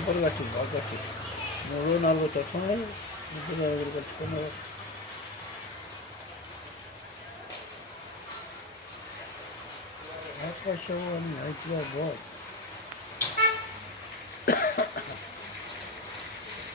Simple కట్టింది, బాగా కట్టింది. 3-4 చెట్లు ఉన్నాయి, ముగ్గురు ఐదుగురు కట్టుకున్నారు. Akashvani IPR board